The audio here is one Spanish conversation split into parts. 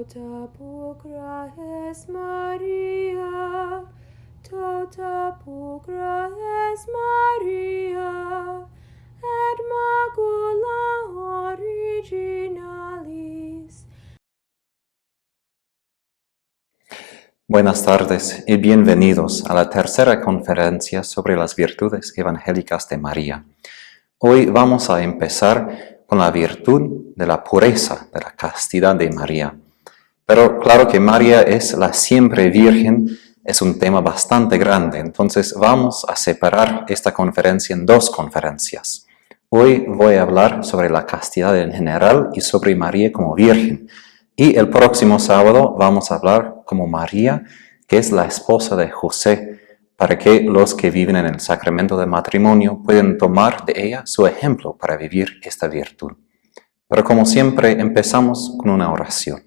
Tota pulchra es Maria, tota pulchra es Maria, et macula originalis. Buenas tardes y bienvenidos a la tercera conferencia sobre las virtudes evangélicas de María. Hoy vamos a empezar con la virtud de la pureza, de la castidad de María. Pero claro que María es la siempre virgen, es un tema bastante grande, entonces vamos a separar esta conferencia en dos conferencias. Hoy voy a hablar sobre la castidad en general y sobre María como virgen. Y el próximo sábado vamos a hablar como María, que es la esposa de José, para que los que viven en el sacramento de matrimonio puedan tomar de ella su ejemplo para vivir esta virtud. Pero como siempre empezamos con una oración.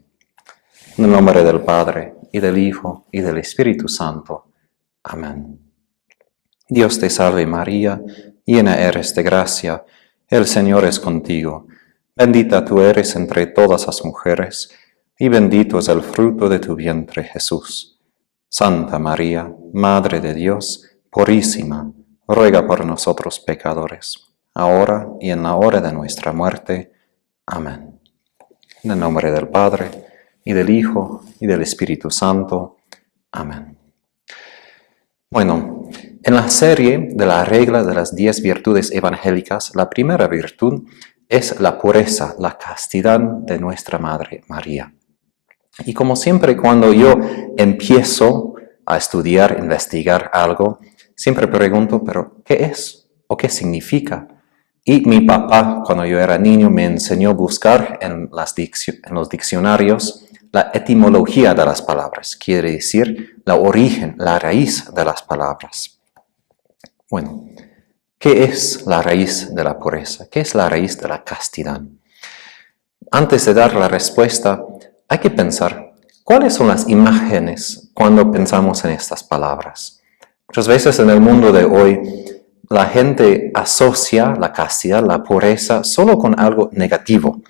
En el nombre del Padre, y del Hijo, y del Espíritu Santo. Amén. Dios te salve María, llena eres de gracia, el Señor es contigo. Bendita tú eres entre todas las mujeres, y bendito es el fruto de tu vientre Jesús. Santa María, Madre de Dios, purísima, ruega por nosotros pecadores, ahora y en la hora de nuestra muerte. Amén. En el nombre del Padre, y del Hijo, y del Espíritu Santo. Amén. Bueno, en la serie de la regla de las 10 virtudes evangélicas, la primera virtud es la pureza, la castidad de nuestra Madre María. Y como siempre, cuando yo empiezo a estudiar, investigar algo, siempre pregunto, ¿pero qué es? ¿O qué significa? Y mi papá, cuando yo era niño, me enseñó a buscar en los diccionarios la etimología de las palabras, quiere decir la origen, la raíz de las palabras. Bueno, ¿qué es la raíz de la pureza? ¿Qué es la raíz de la castidad? Antes de dar la respuesta, hay que pensar, ¿cuáles son las imágenes cuando pensamos en estas palabras? Muchas veces en el mundo de hoy, la gente asocia la castidad, la pureza, solo con algo negativo.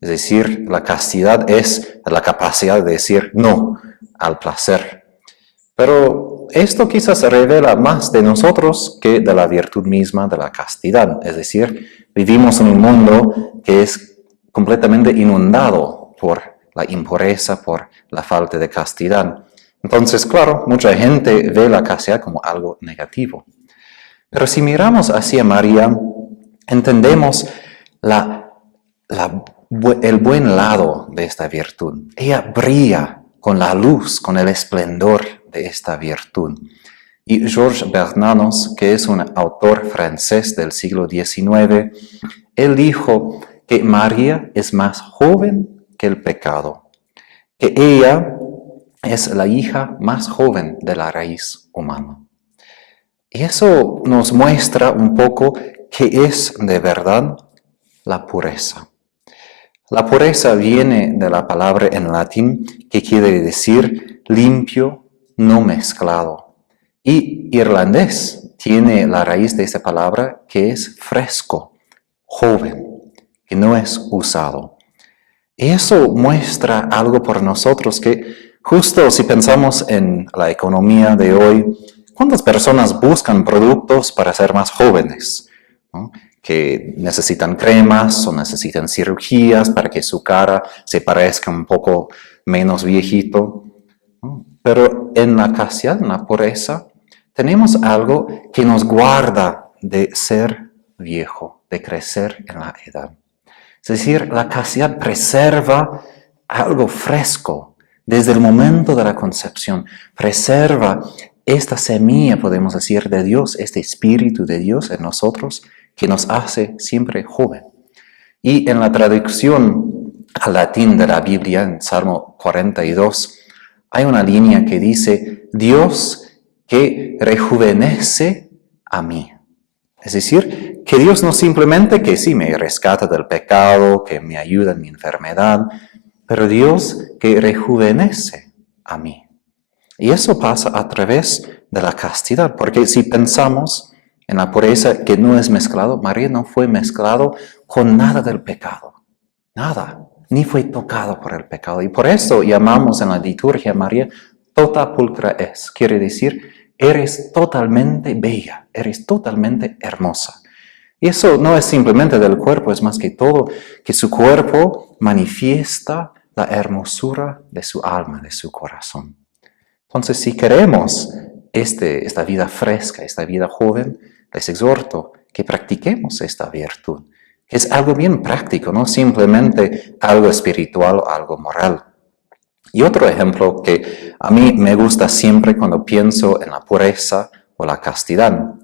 Es decir, la castidad es la capacidad de decir no al placer. Pero esto quizás revela más de nosotros que de la virtud misma de la castidad. Es decir, vivimos en un mundo que es completamente inundado por la impureza, por la falta de castidad. Entonces, claro, mucha gente ve la castidad como algo negativo. Pero si miramos hacia María, entendemos el buen lado de esta virtud. Ella brilla con la luz, con el esplendor de esta virtud. Y Georges Bernanos, que es un autor francés del siglo XIX, él dijo que María es más joven que el pecado, que ella es la hija más joven de la raíz humana. Y eso nos muestra un poco qué es de verdad la pureza. La pureza viene de la palabra en latín que quiere decir limpio, no mezclado. Y irlandés tiene la raíz de esa palabra que es fresco, joven, que no es usado. Y eso muestra algo por nosotros que justo si pensamos en la economía de hoy, ¿cuántas personas buscan productos para ser más jóvenes? ¿No? Que necesitan cremas o necesitan cirugías para que su cara se parezca un poco menos viejito. ¿No? Pero en la castidad, en la pureza, tenemos algo que nos guarda de ser viejo, de crecer en la edad. Es decir, la castidad preserva algo fresco desde el momento de la concepción, preserva esta semilla, podemos decir, de Dios, este espíritu de Dios en nosotros, que nos hace siempre joven. Y en la traducción al latín de la Biblia, en Salmo 42, hay una línea que dice, Dios que rejuvenece a mí. Es decir, que Dios no simplemente que sí me rescata del pecado, que me ayuda en mi enfermedad, pero Dios que rejuvenece a mí. Y eso pasa a través de la castidad, porque si pensamos en la pureza que no es mezclado, María no fue mezclado con nada del pecado, nada. ni fue tocado por el pecado. Y por eso llamamos en la liturgia a María tota pulcra es. Quiere decir, eres totalmente bella, eres totalmente hermosa. Y eso no es simplemente del cuerpo, es más que todo que su cuerpo manifiesta la hermosura de su alma, de su corazón. Entonces, si queremos esta vida fresca, esta vida joven, les exhorto que practiquemos esta virtud. Es algo bien práctico, no simplemente algo espiritual o algo moral. Y otro ejemplo que a mí me gusta siempre cuando pienso en la pureza o la castidad.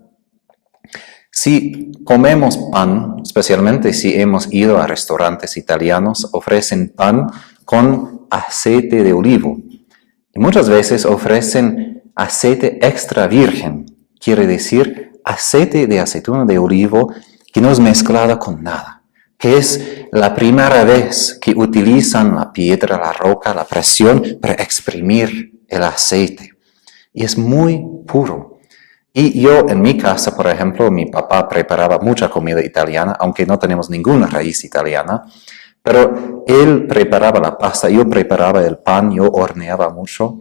Si comemos pan, especialmente si hemos ido a restaurantes italianos, ofrecen pan con aceite de olivo. Y muchas veces ofrecen aceite extra virgen, quiere decir aceite de aceituna de olivo que no es mezclada con nada, que es la primera vez que utilizan la piedra, la roca, la presión para exprimir el aceite. Y es muy puro. Y yo en mi casa, por ejemplo, mi papá preparaba mucha comida italiana, aunque no tenemos ninguna raíz italiana, pero él preparaba la pasta, yo preparaba el pan, yo horneaba mucho.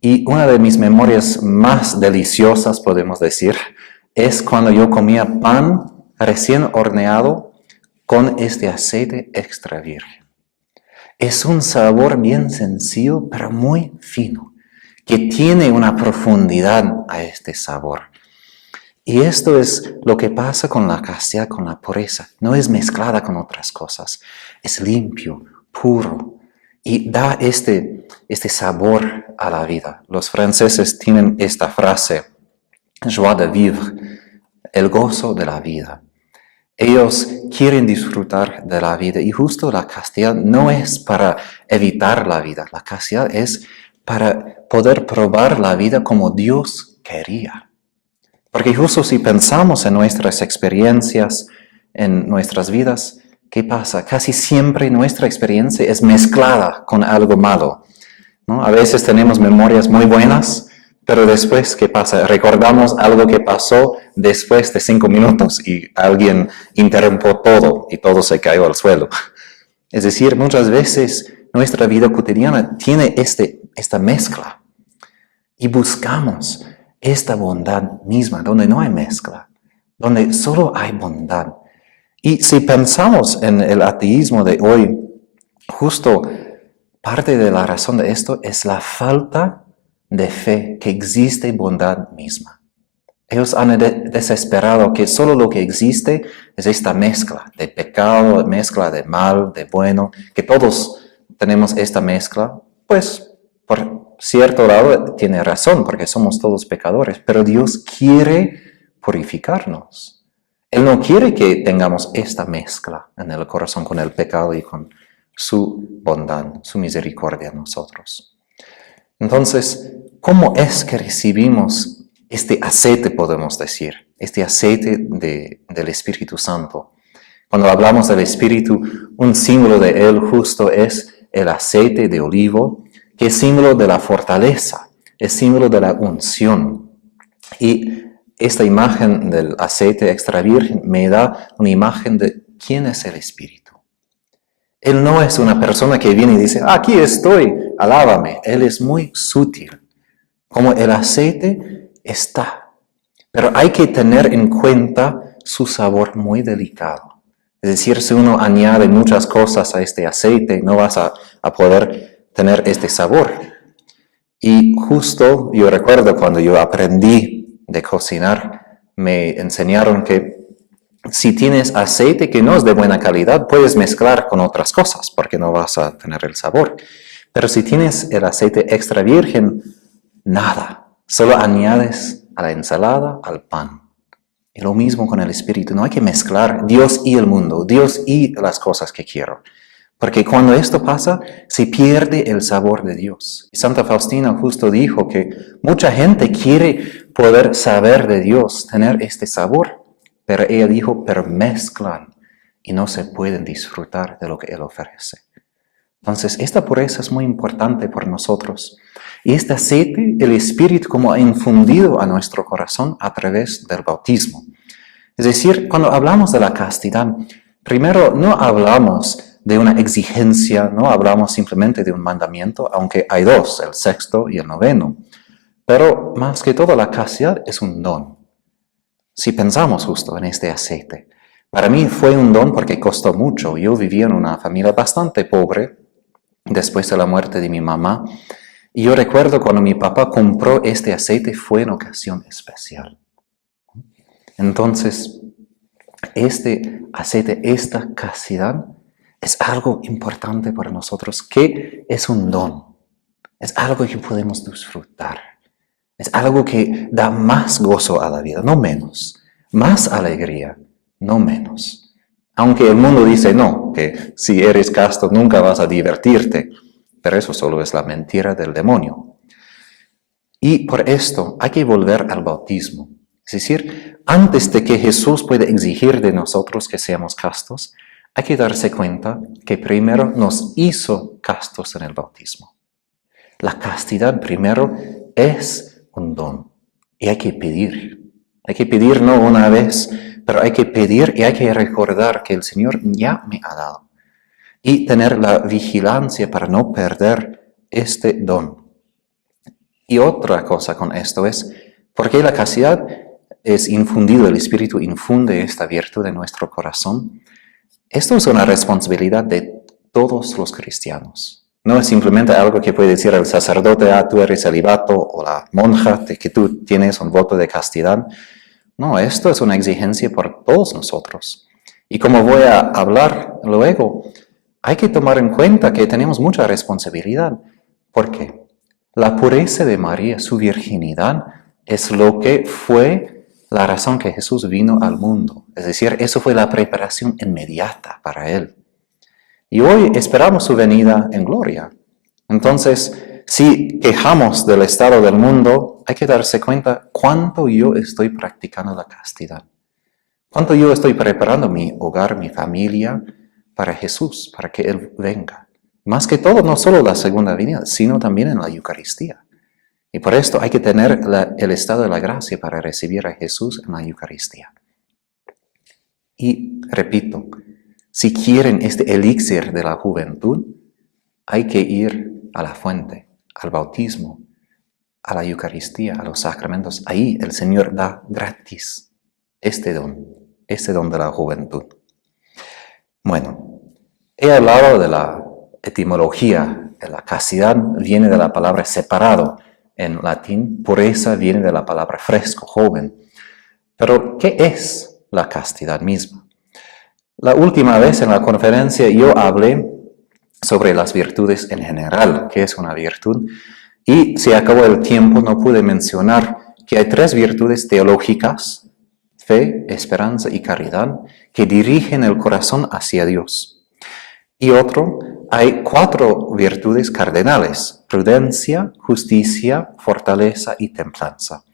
Y una de mis memorias más deliciosas, podemos decir, es cuando yo comía pan recién horneado con este aceite extra virgen. Es un sabor bien sencillo, pero muy fino, que tiene una profundidad a este sabor. Y esto es lo que pasa con la castidad, con la pureza. No es mezclada con otras cosas. Es limpio, puro, y da este sabor a la vida. Los franceses tienen esta frase, joie de vivre, el gozo de la vida. Ellos quieren disfrutar de la vida y justo la castidad no es para evitar la vida. La castidad es para poder probar la vida como Dios quería. Porque justo si pensamos en nuestras experiencias, en nuestras vidas, ¿qué pasa? Casi siempre nuestra experiencia es mezclada con algo malo, ¿no? A veces tenemos memorias muy buenas, pero después, ¿qué pasa? Recordamos algo que pasó después de 5 minutos y alguien interrumpió todo y todo se cayó al suelo. Es decir, muchas veces nuestra vida cotidiana tiene esta mezcla y buscamos esta bondad misma, donde no hay mezcla, donde solo hay bondad. Y si pensamos en el ateísmo de hoy, justo parte de la razón de esto es la falta de fe que existe bondad misma. Ellos han desesperado que solo lo que existe es esta mezcla de pecado, mezcla de mal, de bueno, que todos tenemos esta mezcla, pues por cierto lado tiene razón, porque somos todos pecadores, pero Dios quiere purificarnos. Él no quiere que tengamos esta mezcla en el corazón con el pecado y con su bondad, su misericordia en nosotros. Entonces, ¿cómo es que recibimos este aceite, podemos decir? Este aceite del Espíritu Santo. Cuando hablamos del Espíritu, un símbolo de Él justo es el aceite de olivo, que es símbolo de la fortaleza, es símbolo de la unción. Y esta imagen del aceite extra virgen me da una imagen de quién es el Espíritu. Él no es una persona que viene y dice, aquí estoy, alábame. Él es muy sutil. Como el aceite está. Pero hay que tener en cuenta su sabor muy delicado. Es decir, si uno añade muchas cosas a este aceite, no vas a poder tener este sabor. Y justo yo recuerdo cuando yo aprendí de cocinar, me enseñaron que si tienes aceite que no es de buena calidad, puedes mezclar con otras cosas porque no vas a tener el sabor. Pero si tienes el aceite extra virgen, nada. Solo añades a la ensalada, al pan. Y lo mismo con el Espíritu. No hay que mezclar Dios y el mundo, Dios y las cosas que quiero. Porque cuando esto pasa, se pierde el sabor de Dios. Y Santa Faustina justo dijo que mucha gente quiere poder saber de Dios, tener este sabor. Pero ella dijo, pero mezclan y no se pueden disfrutar de lo que Él ofrece. Entonces, esta pureza es muy importante por nosotros. Y este aceite, el Espíritu, como ha infundido a nuestro corazón a través del bautismo. Es decir, cuando hablamos de la castidad, primero no hablamos de una exigencia, no hablamos simplemente de un mandamiento, aunque hay dos, el sexto y el noveno. Pero más que todo la castidad es un don. Si pensamos justo en este aceite, para mí fue un don porque costó mucho. Yo vivía en una familia bastante pobre después de la muerte de mi mamá. Y yo recuerdo cuando mi papá compró este aceite fue en ocasión especial. Entonces, este aceite, esta castidad, es algo importante para nosotros, que es un don. Es algo que podemos disfrutar. Es algo que da más gozo a la vida, no menos. Más alegría, no menos. Aunque el mundo dice no, que si eres casto nunca vas a divertirte. Pero eso solo es la mentira del demonio. Y por esto hay que volver al bautismo. Es decir, antes de que Jesús pueda exigir de nosotros que seamos castos, hay que darse cuenta que primero nos hizo castos en el bautismo. La castidad primero es un don y hay que pedir. Hay que pedir no una vez, pero hay que pedir y hay que recordar que el Señor ya me ha dado. Y tener la vigilancia para no perder este don. Y otra cosa con esto es, porque la castidad es infundido, el Espíritu infunde esta virtud en nuestro corazón. Esto es una responsabilidad de todos los cristianos. No es simplemente algo que puede decir el sacerdote, tú eres celibato, o la monja, que tú tienes un voto de castidad. No, esto es una exigencia por todos nosotros. Y como voy a hablar luego, hay que tomar en cuenta que tenemos mucha responsabilidad. ¿Por qué? La pureza de María, su virginidad, es lo que fue la razón que Jesús vino al mundo. Es decir, eso fue la preparación inmediata para Él. Y hoy esperamos su venida en gloria. Entonces, si quejamos del estado del mundo, hay que darse cuenta cuánto yo estoy practicando la castidad. Cuánto yo estoy preparando mi hogar, mi familia, para Jesús, para que Él venga. Más que todo, no solo la segunda venida, sino también en la Eucaristía. Y por esto hay que tener el estado de la gracia para recibir a Jesús en la Eucaristía. Y repito, si quieren este elixir de la juventud, hay que ir a la fuente, al bautismo, a la Eucaristía, a los sacramentos. Ahí el Señor da gratis este don de la juventud. Bueno, he hablado de la etimología. La castidad viene de la palabra separado. En latín, pureza viene de la palabra fresco, joven. Pero, ¿qué es la castidad misma? La última vez en la conferencia yo hablé sobre las virtudes en general, qué es una virtud, y se acabó el tiempo, no pude mencionar que hay 3 virtudes teológicas, fe, esperanza y caridad, que dirigen el corazón hacia Dios. Y hay 4 virtudes cardenales: prudencia, justicia, fortaleza y templanza.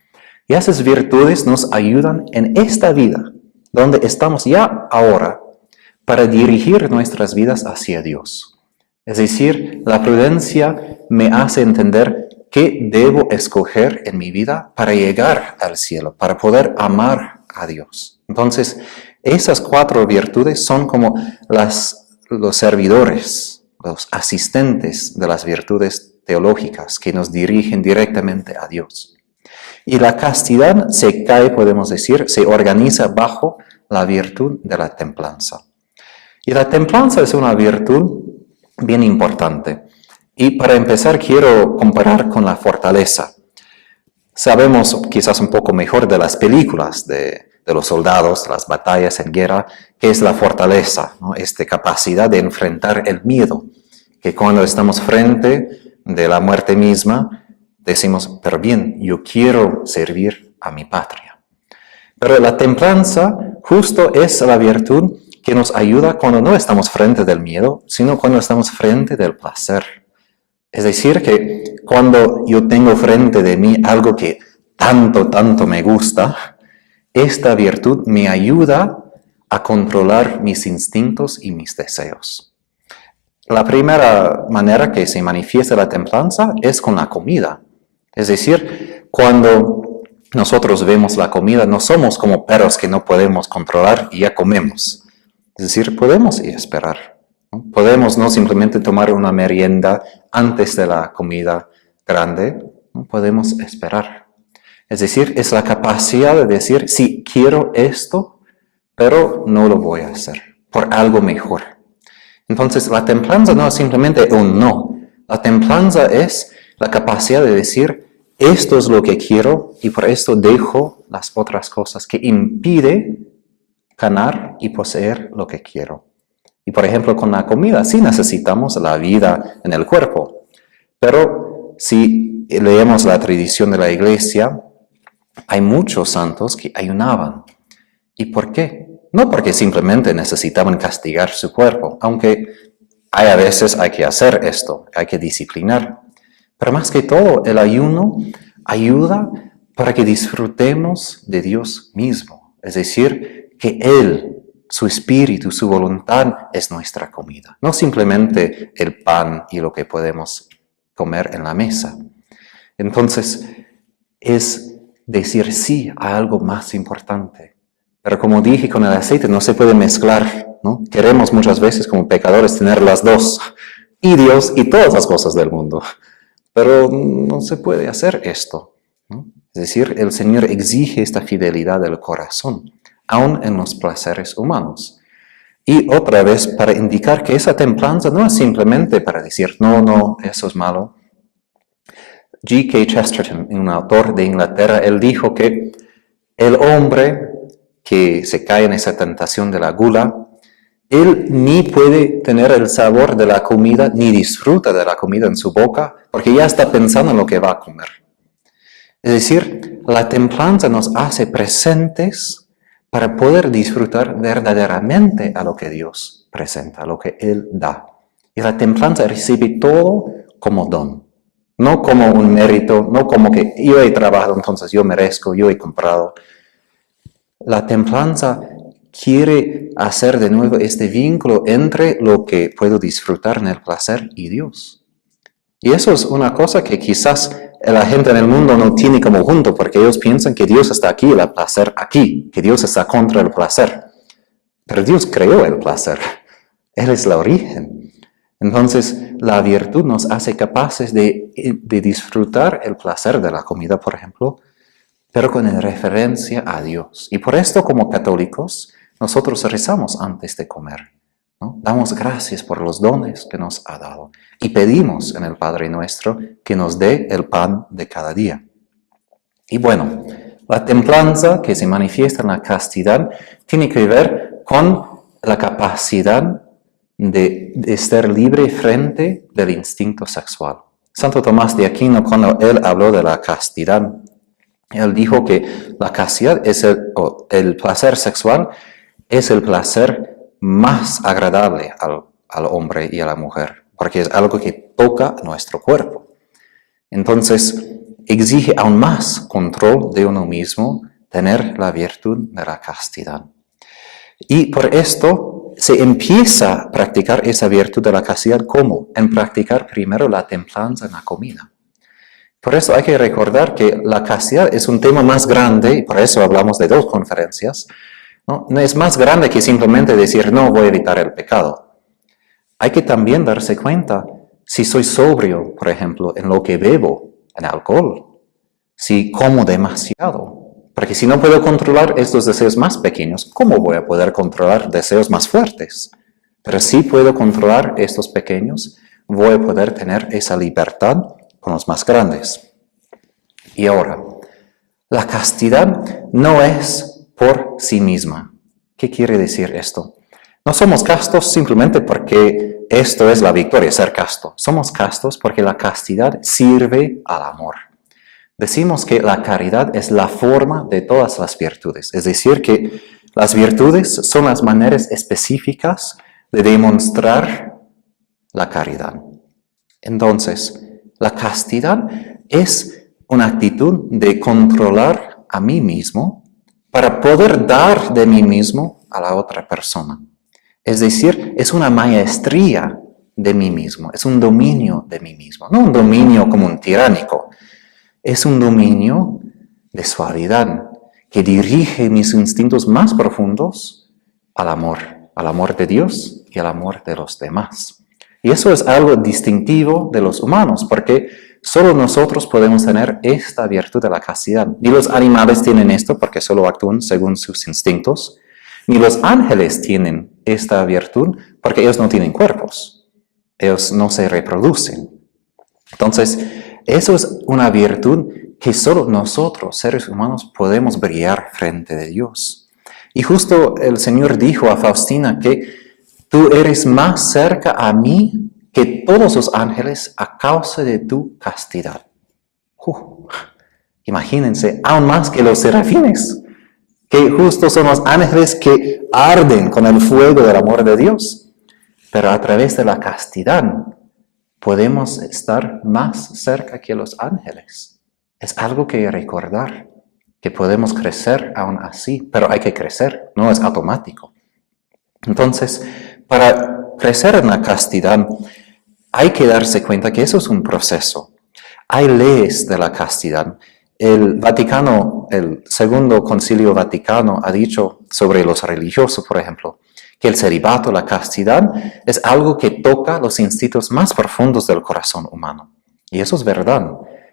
Y esas virtudes nos ayudan en esta vida, donde estamos ya ahora, para dirigir nuestras vidas hacia Dios. Es decir, la prudencia me hace entender qué debo escoger en mi vida para llegar al cielo, para poder amar a Dios. Entonces, esas 4 virtudes son como los servidores, los asistentes de las virtudes teológicas que nos dirigen directamente a Dios. Y la castidad se organiza bajo la virtud de la templanza. Y la templanza es una virtud bien importante. Y para empezar quiero comparar con la fortaleza. Sabemos quizás un poco mejor de las películas de los soldados, las batallas en guerra, que es la fortaleza, ¿no? Esta capacidad de enfrentar el miedo, que cuando estamos frente de la muerte misma, decimos, pero bien, yo quiero servir a mi patria. Pero la templanza justo es la virtud que nos ayuda cuando no estamos frente del miedo, sino cuando estamos frente del placer. Es decir, que cuando yo tengo frente de mí algo que tanto me gusta, esta virtud me ayuda a controlar mis instintos y mis deseos. La primera manera que se manifiesta la templanza es con la comida. Es decir, cuando nosotros vemos la comida, no somos como perros que no podemos controlar y ya comemos. Es decir, podemos esperar. ¿no? Podemos no simplemente tomar una merienda antes de la comida grande, ¿no? Podemos esperar. Es decir, es la capacidad de decir, sí, quiero esto, pero no lo voy a hacer, por algo mejor. Entonces, la templanza no es simplemente un no. La templanza es la capacidad de decir, esto es lo que quiero y por esto dejo las otras cosas que impide ganar y poseer lo que quiero. Y por ejemplo, con la comida, sí necesitamos la vida en el cuerpo, pero si leemos la tradición de la iglesia, hay muchos santos que ayunaban. ¿Y por qué? No porque simplemente necesitaban castigar su cuerpo, aunque a veces hay que hacer esto, hay que disciplinar. Pero más que todo, el ayuno ayuda para que disfrutemos de Dios mismo. Es decir, que Él, su espíritu, su voluntad es nuestra comida. No simplemente el pan y lo que podemos comer en la mesa. Entonces, es decir sí a algo más importante. Pero como dije con el aceite, no se puede mezclar, ¿no? Queremos muchas veces como pecadores tener las dos, y Dios y todas las cosas del mundo. Pero no se puede hacer esto, ¿no? Es decir, el Señor exige esta fidelidad del corazón, aun en los placeres humanos. Y otra vez, para indicar que esa templanza no es simplemente para decir, no, eso es malo. G.K. Chesterton, un autor de Inglaterra, él dijo que el hombre que se cae en esa tentación de la gula, él ni puede tener el sabor de la comida, ni disfruta de la comida en su boca, porque ya está pensando en lo que va a comer. Es decir, la templanza nos hace presentes para poder disfrutar verdaderamente a lo que Dios presenta, a lo que Él da. Y la templanza recibe todo como don, no como un mérito, no como que yo he trabajado, entonces yo merezco, yo he comprado. La templanza quiere hacer de nuevo este vínculo entre lo que puedo disfrutar en el placer y Dios. Y eso es una cosa que quizás la gente en el mundo no tiene como junto, porque ellos piensan que Dios está aquí y el placer aquí, que Dios está contra el placer. Pero Dios creó el placer. Él es el origen. Entonces, la virtud nos hace capaces de disfrutar el placer de la comida, por ejemplo, pero con referencia a Dios. Y por esto, como católicos, nosotros rezamos antes de comer, ¿no? Damos gracias por los dones que nos ha dado y pedimos en el Padre Nuestro que nos dé el pan de cada día. Y bueno, la templanza que se manifiesta en la castidad tiene que ver con la capacidad de estar libre frente del instinto sexual. Santo Tomás de Aquino, cuando él habló de la castidad, él dijo que la castidad es el placer sexual, es el placer más agradable al hombre y a la mujer, porque es algo que toca nuestro cuerpo. Entonces, exige aún más control de uno mismo, tener la virtud de la castidad. Y por esto se empieza a practicar esa virtud de la castidad, ¿cómo? En practicar primero la templanza en la comida. Por eso hay que recordar que la castidad es un tema más grande, y por eso hablamos de 2 conferencias, ¿no? No es más grande que simplemente decir, no, voy a evitar el pecado. Hay que también darse cuenta si soy sobrio, por ejemplo, en lo que bebo, en alcohol, si como demasiado. Porque si no puedo controlar estos deseos más pequeños, ¿cómo voy a poder controlar deseos más fuertes? Pero si puedo controlar estos pequeños, voy a poder tener esa libertad con los más grandes. Y ahora, la castidad no es por sí misma. ¿Qué quiere decir esto? No somos castos simplemente porque esto es la victoria, ser casto. Somos castos porque la castidad sirve al amor. Decimos que la caridad es la forma de todas las virtudes, es decir, que las virtudes son las maneras específicas de demostrar la caridad. Entonces, la castidad es una actitud de controlar a mí mismo para poder dar de mí mismo a la otra persona. Es decir, es una maestría de mí mismo, es un dominio de mí mismo, no un dominio como un tiránico. Es un dominio de suavidad que dirige mis instintos más profundos al amor. al amor de Dios y al amor de los demás. Y eso es algo distintivo de los humanos, porque solo nosotros podemos tener esta virtud de la castidad. Ni los animales tienen esto, porque solo actúan según sus instintos, ni los ángeles tienen esta virtud, porque ellos no tienen cuerpos. Ellos no se reproducen. Entonces, eso es una virtud que solo nosotros, seres humanos, podemos brillar frente de Dios. Y justo el Señor dijo a Faustina que tú eres más cerca a mí que todos los ángeles a causa de tu castidad. Imagínense, aún más que los serafines, que justo son los ángeles que arden con el fuego del amor de Dios. Pero a través de la castidad podemos estar más cerca que los ángeles. Es algo que recordar, que podemos crecer aún así, pero hay que crecer, no es automático. Entonces, para crecer en la castidad, hay que darse cuenta que eso es un proceso. Hay leyes de la castidad. El Segundo Concilio Vaticano ha dicho sobre los religiosos, por ejemplo, que el celibato, la castidad, es algo que toca los instintos más profundos del corazón humano. Y eso es verdad.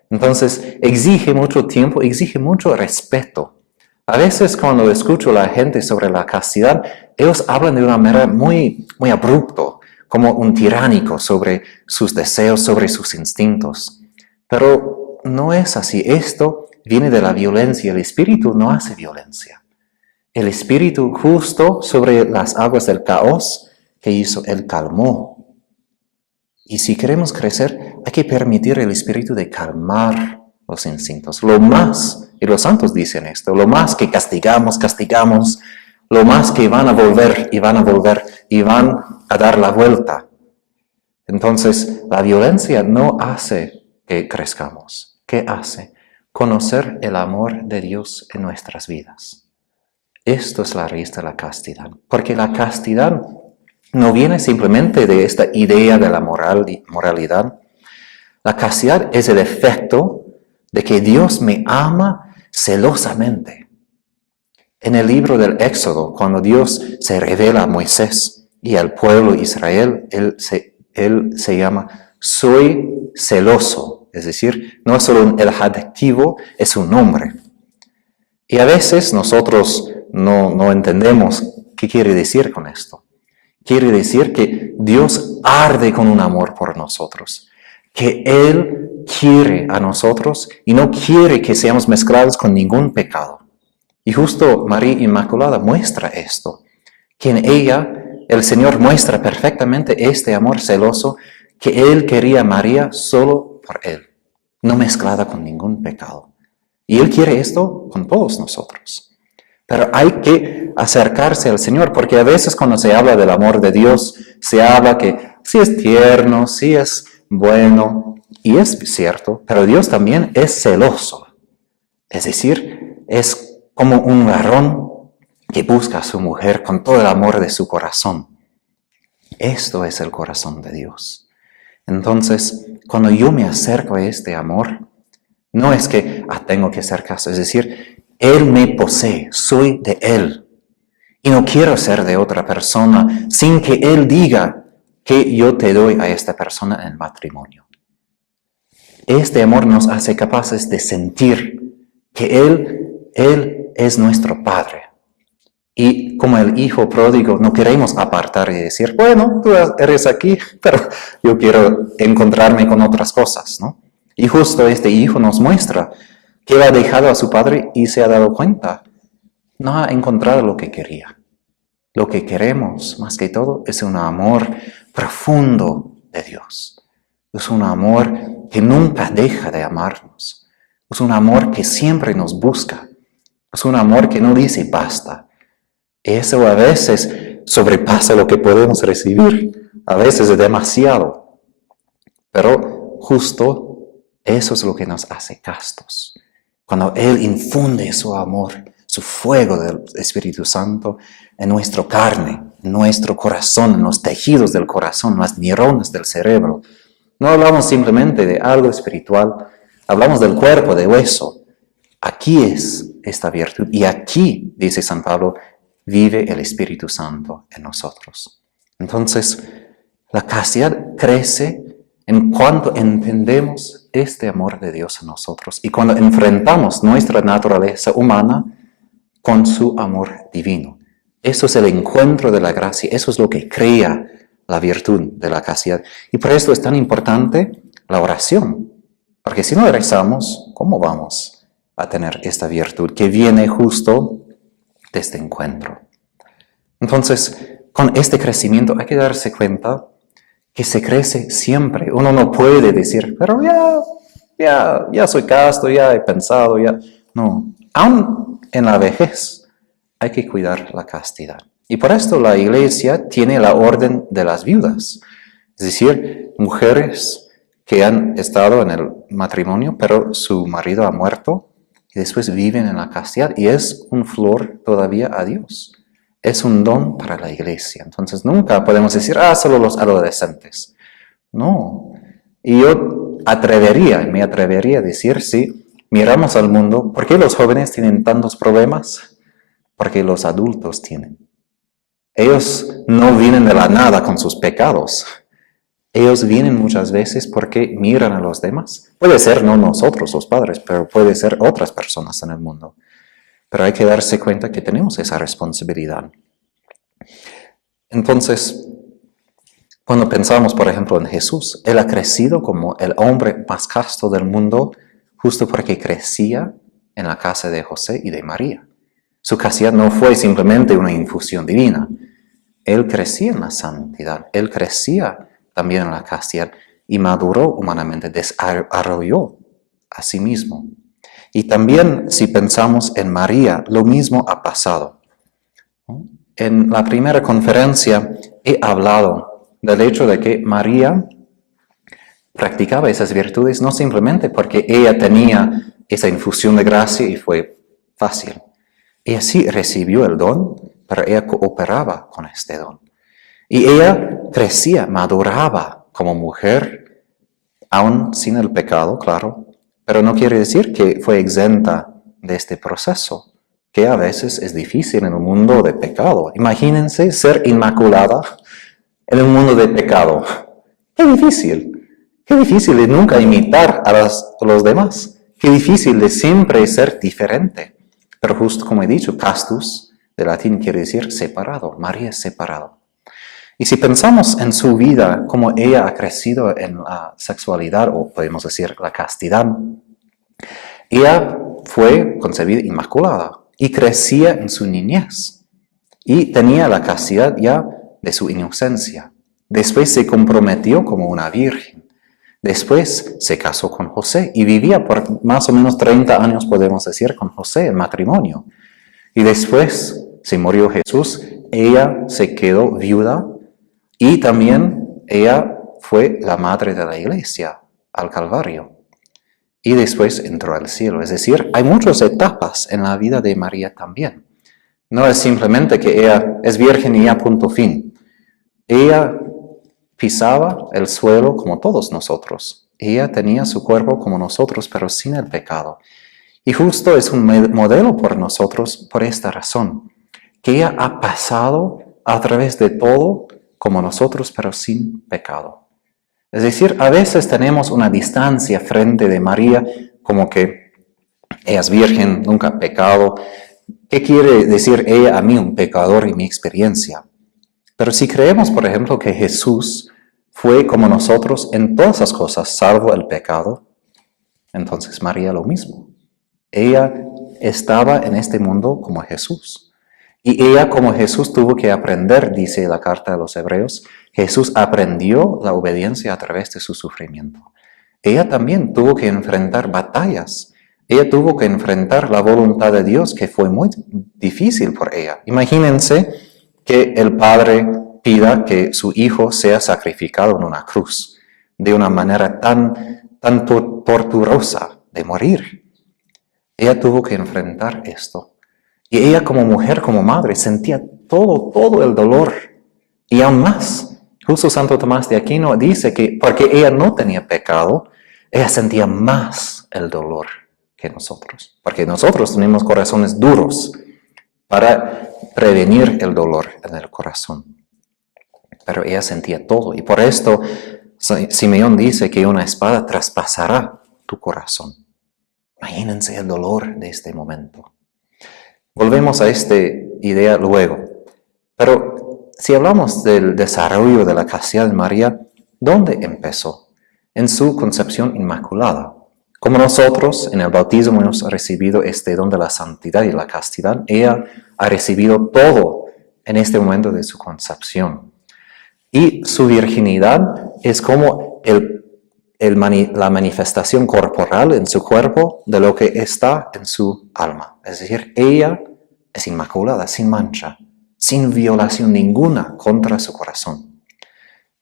Entonces, exige mucho tiempo, exige mucho respeto. A veces cuando escucho a la gente sobre la castidad, ellos hablan de una manera muy, muy abrupta, como un tiránico sobre sus deseos, sobre sus instintos. Pero no es así. Esto viene de la violencia. El Espíritu no hace violencia. El Espíritu justo sobre las aguas del caos que hizo, Él calmó. Y si queremos crecer, hay que permitir al Espíritu de calmar los instintos. Lo más, y los santos dicen esto, lo más que castigamos, lo más que van a volver y van a dar la vuelta. Entonces, la violencia no hace que crezcamos. ¿Qué hace? Conocer el amor de Dios en nuestras vidas. Esto es la raíz de la castidad. Porque la castidad no viene simplemente de esta idea de la moralidad. La castidad es el efecto de que Dios me ama celosamente. En el libro del Éxodo, cuando Dios se revela a Moisés y al pueblo de Israel, Él se llama soy celoso. Es decir, no es solo el adjetivo, es un nombre. Y a veces nosotros no entendemos qué quiere decir con esto. Quiere decir que Dios arde con un amor por nosotros, que Él quiere a nosotros y no quiere que seamos mezclados con ningún pecado. Y justo María Inmaculada muestra esto, que en ella el Señor muestra perfectamente este amor celoso que Él quería a María solo por Él, no mezclada con ningún pecado. Y Él quiere esto con todos nosotros. Pero hay que acercarse al Señor, porque a veces cuando se habla del amor de Dios, se habla que sí es tierno, sí es bueno, y es cierto, pero Dios también es celoso. Es decir, es como un varón que busca a su mujer con todo el amor de su corazón. Esto es el corazón de Dios. Entonces, cuando yo me acerco a este amor, no es que tengo que hacer caso, es decir, Él me posee, soy de Él. Y no quiero ser de otra persona sin que Él diga que yo te doy a esta persona en el matrimonio. Este amor nos hace capaces de sentir que Él es nuestro Padre. Y como el hijo pródigo, no queremos apartar y decir, bueno, tú eres aquí, pero yo quiero encontrarme con otras cosas, ¿no? Y justo este hijo nos muestra que él ha dejado a su padre y se ha dado cuenta. No ha encontrado lo que quería. Lo que queremos, más que todo, es un amor profundo de Dios. Es un amor que nunca deja de amarnos. Es un amor que siempre nos busca. Es un amor que no dice basta. Eso a veces sobrepasa lo que podemos recibir. A veces es demasiado. Pero justo eso es lo que nos hace castos. Cuando Él infunde su amor, su fuego del Espíritu Santo en nuestra carne, en nuestro corazón, en los tejidos del corazón, en las neuronas del cerebro. No hablamos simplemente de algo espiritual, hablamos del cuerpo, de hueso. Aquí es esta virtud. Y aquí, dice San Pablo, vive el Espíritu Santo en nosotros. Entonces, la castidad crece en cuanto entendemos este amor de Dios en nosotros y cuando enfrentamos nuestra naturaleza humana con su amor divino. Eso es el encuentro de la gracia, eso es lo que crea la virtud de la castidad. Y por esto es tan importante la oración, porque si no rezamos, ¿cómo vamos a tener esta virtud que viene justo de este encuentro? Entonces, con este crecimiento hay que darse cuenta que se crece siempre. Uno no puede decir, pero ya soy casto, ya he pensado, ya. No, aún en la vejez hay que cuidar la castidad. Y por esto la Iglesia tiene la orden de las viudas, es decir, mujeres que han estado en el matrimonio, pero su marido ha muerto y después viven en la castidad y es un flor todavía a Dios. Es un don para la Iglesia. Entonces nunca podemos decir, solo los adolescentes. No. Y yo me atrevería a decir, si miramos al mundo, ¿por qué los jóvenes tienen tantos problemas? Porque los adultos tienen. Ellos no vienen de la nada con sus pecados. Ellos vienen muchas veces porque miran a los demás. Puede ser no nosotros los padres, pero puede ser otras personas en el mundo. Pero hay que darse cuenta que tenemos esa responsabilidad. Entonces, cuando pensamos, por ejemplo, en Jesús, Él ha crecido como el hombre más casto del mundo justo porque crecía en la casa de José y de María. Su castidad no fue simplemente una infusión divina. Él crecía en la santidad, Él crecía también en la castidad y maduró humanamente, desarrolló a sí mismo. Y también si pensamos en María, lo mismo ha pasado. En la primera conferencia he hablado del hecho de que María practicaba esas virtudes no simplemente porque ella tenía esa infusión de gracia y fue fácil. Ella sí recibió el don, pero ella cooperaba con este don. Y ella crecía, maduraba como mujer, aún sin el pecado, claro, pero no quiere decir que fue exenta de este proceso, que a veces es difícil en un mundo de pecado. Imagínense ser inmaculada en un mundo de pecado. ¡Qué difícil! ¡Qué difícil de nunca imitar a los demás! ¡Qué difícil de siempre ser diferente! Pero justo como he dicho, castus, de latín quiere decir separado. María es separado. Y si pensamos en su vida, como ella ha crecido en la sexualidad, o podemos decir la castidad, ella fue concebida inmaculada y crecía en su niñez. Y tenía la castidad ya de su inocencia. Después se comprometió como una virgen. Después se casó con José y vivía por más o menos 30 años, podemos decir, con José en matrimonio. Y después se murió Jesús, ella se quedó viuda y también ella fue la madre de la iglesia al Calvario. Y después entró al cielo. Es decir, hay muchas etapas en la vida de María también. No es simplemente que ella es virgen y ya punto fin. Ella pisaba el suelo como todos nosotros. Ella tenía su cuerpo como nosotros, pero sin el pecado. Y justo es un modelo por nosotros por esta razón, que ella ha pasado a través de todo como nosotros, pero sin pecado. Es decir, a veces tenemos una distancia frente de María, como que ella es virgen, nunca ha pecado. ¿Qué quiere decir ella a mí, un pecador, y mi experiencia? Pero si creemos, por ejemplo, que Jesús fue como nosotros en todas las cosas, salvo el pecado, entonces María lo mismo. Ella estaba en este mundo como Jesús. Y ella como Jesús tuvo que aprender, dice la carta de los Hebreos, Jesús aprendió la obediencia a través de su sufrimiento. Ella también tuvo que enfrentar batallas. Ella tuvo que enfrentar la voluntad de Dios, que fue muy difícil por ella. Imagínense que el padre pida que su hijo sea sacrificado en una cruz, de una manera tan torturosa de morir. Ella tuvo que enfrentar esto. Y ella como mujer, como madre, sentía todo el dolor. Y aún más, justo Santo Tomás de Aquino dice que porque ella no tenía pecado, ella sentía más el dolor que nosotros. Porque nosotros tenemos corazones duros, para prevenir el dolor en el corazón. Pero ella sentía todo, y por esto Simeón dice que una espada traspasará tu corazón. Imagínense el dolor de este momento. Volvemos a esta idea luego. Pero si hablamos del desarrollo de la castidad de María, ¿dónde empezó? En su concepción inmaculada. Como nosotros en el bautismo hemos recibido este don de la santidad y la castidad, ella ha recibido todo en este momento de su concepción. Y su virginidad es como la manifestación corporal en su cuerpo de lo que está en su alma. Es decir, ella es inmaculada, sin mancha, sin violación ninguna contra su corazón.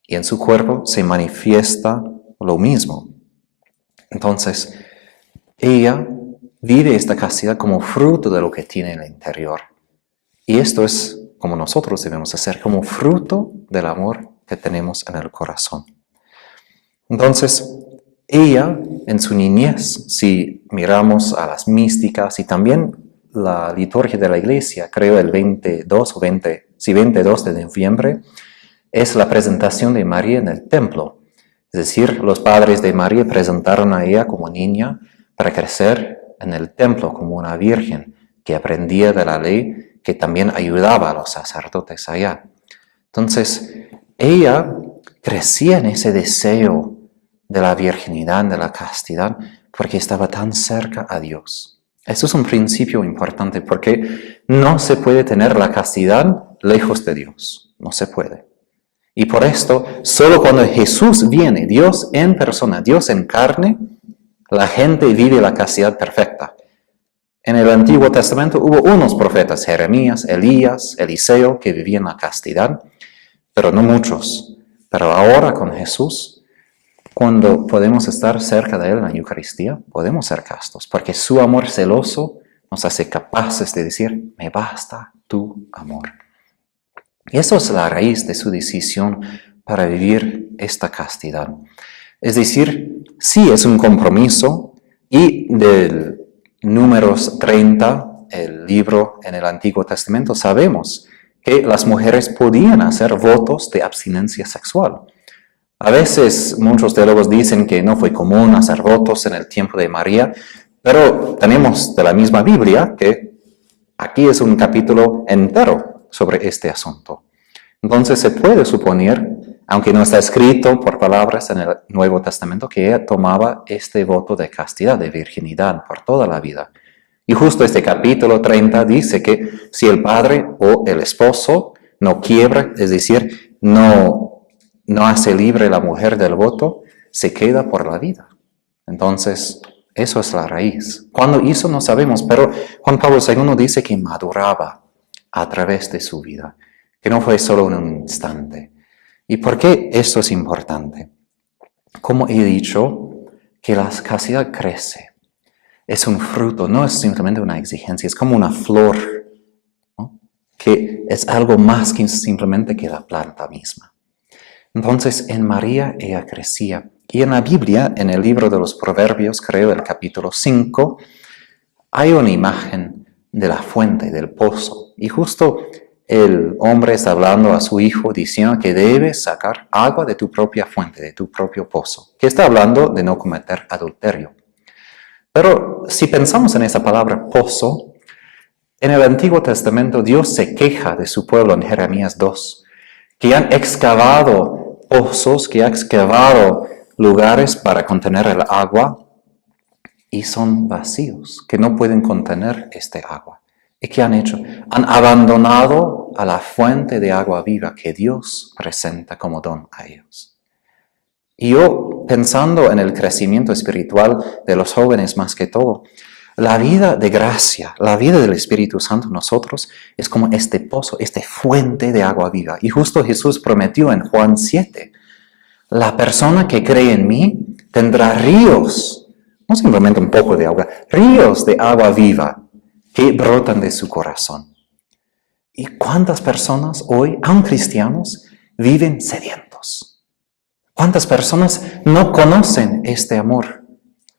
Y en su cuerpo se manifiesta lo mismo. Entonces, ella vive esta castidad como fruto de lo que tiene en el interior. Y esto es como nosotros debemos hacer, como fruto del amor que tenemos en el corazón. Entonces, ella en su niñez, si miramos a las místicas y también la liturgia de la iglesia, creo el 22 de noviembre, es la presentación de María en el templo. Es decir, los padres de María presentaron a ella como niña para crecer en el templo como una virgen que aprendía de la ley, que también ayudaba a los sacerdotes allá. Entonces, ella crecía en ese deseo de la virginidad, de la castidad, porque estaba tan cerca a Dios. Eso es un principio importante, porque no se puede tener la castidad lejos de Dios. No se puede. Y por esto, solo cuando Jesús viene, Dios en persona, Dios en carne, la gente vive la castidad perfecta. En el Antiguo Testamento hubo unos profetas, Jeremías, Elías, Eliseo, que vivían la castidad, pero no muchos. Pero ahora con Jesús, cuando podemos estar cerca de Él en la Eucaristía, podemos ser castos, porque su amor celoso nos hace capaces de decir, me basta tu amor. Y eso es la raíz de su decisión para vivir esta castidad. Es decir, sí es un compromiso, y del Números 30, el libro en el Antiguo Testamento, sabemos que las mujeres podían hacer votos de abstinencia sexual. A veces muchos teólogos dicen que no fue común hacer votos en el tiempo de María, pero tenemos de la misma Biblia que aquí es un capítulo entero sobre este asunto. Entonces se puede suponer, aunque no está escrito por palabras en el Nuevo Testamento, que ella tomaba este voto de castidad, de virginidad por toda la vida. Y justo este capítulo 30 dice que si el padre o el esposo no quiebra, es decir, no hace libre la mujer del voto, se queda por la vida. Entonces, eso es la raíz. ¿Cuándo hizo? No sabemos, pero Juan Pablo II dice que maduraba a través de su vida, que no fue solo en un instante. ¿Y por qué esto es importante? Como he dicho, que la castidad crece. Es un fruto, no es simplemente una exigencia, es como una flor, ¿no? Que es algo más que simplemente que la planta misma. Entonces, en María ella crecía. Y en la Biblia, en el libro de los Proverbios, creo, el capítulo 5, hay una imagen de la fuente, del pozo. Y justo el hombre está hablando a su hijo diciendo que debes sacar agua de tu propia fuente, de tu propio pozo. Que está hablando de no cometer adulterio. Pero si pensamos en esa palabra pozo, en el Antiguo Testamento Dios se queja de su pueblo en Jeremías 2, que han excavado pozos, que han excavado lugares para contener el agua y son vacíos, que no pueden contener este agua. ¿Y qué han hecho? Han abandonado a la fuente de agua viva que Dios presenta como don a ellos. Y yo, pensando en el crecimiento espiritual de los jóvenes más que todo, la vida de gracia, la vida del Espíritu Santo en nosotros es como este pozo, esta fuente de agua viva. Y justo Jesús prometió en Juan 7, la persona que cree en mí tendrá ríos, no simplemente un poco de agua, ríos de agua viva que brotan de su corazón. ¿Y cuántas personas hoy, aun cristianos, viven sedientos? ¿Cuántas personas no conocen este amor?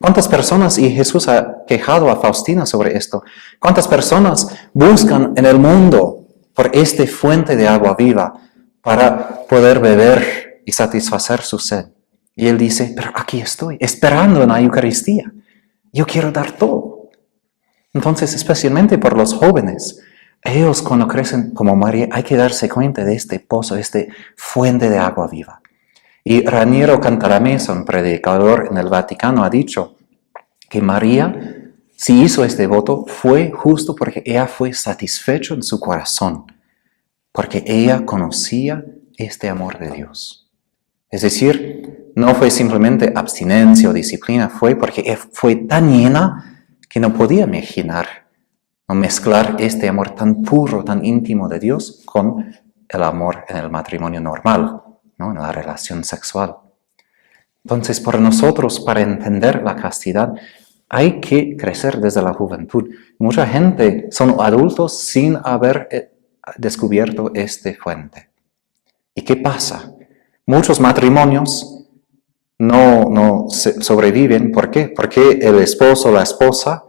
¿Cuántas personas, y Jesús ha quejado a Faustina sobre esto, cuántas personas buscan en el mundo por esta fuente de agua viva para poder beber y satisfacer su sed? Y él dice, pero aquí estoy, esperando en la Eucaristía. Yo quiero dar todo. Entonces, especialmente por los jóvenes, ellos cuando crecen como María, hay que darse cuenta de este pozo, esta fuente de agua viva. Y Raniero Cantalamessa, un predicador en el Vaticano, ha dicho que María, si hizo este voto, fue justo porque ella fue satisfecha en su corazón, porque ella conocía este amor de Dios. Es decir, no fue simplemente abstinencia o disciplina, fue porque ella fue tan llena que no podía imaginar o mezclar este amor tan puro, tan íntimo de Dios con el amor en el matrimonio normal, ¿no? En la relación sexual. Entonces, para nosotros, para entender la castidad, hay que crecer desde la juventud. Mucha gente son adultos sin haber descubierto esta fuente. ¿Y qué pasa? Muchos matrimonios no sobreviven. ¿Por qué? Porque el esposo o la esposa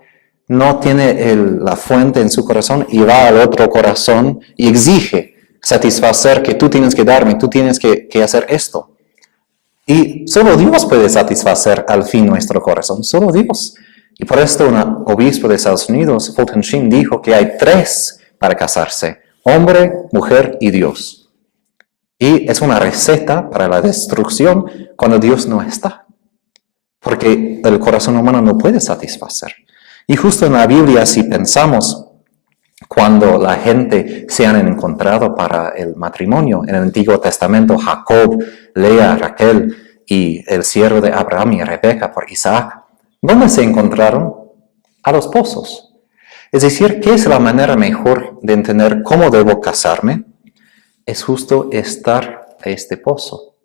no tiene la fuente en su corazón y va al otro corazón y exige satisfacer que tú tienes que darme, tú tienes que hacer esto. Y solo Dios puede satisfacer al fin nuestro corazón, solo Dios. Y por esto un obispo de Estados Unidos, Fulton Sheen, dijo que hay 3 para casarse: hombre, mujer y Dios. Y es una receta para la destrucción cuando Dios no está, porque el corazón humano no puede satisfacer. Y justo en la Biblia, si pensamos, cuando la gente se han encontrado para el matrimonio, en el Antiguo Testamento, Jacob, Lea, Raquel y el siervo de Abraham y Rebeca por Isaac, ¿dónde se encontraron? A los pozos. Es decir, ¿qué es la manera mejor de entender cómo debo casarme? Es justo estar a este pozo.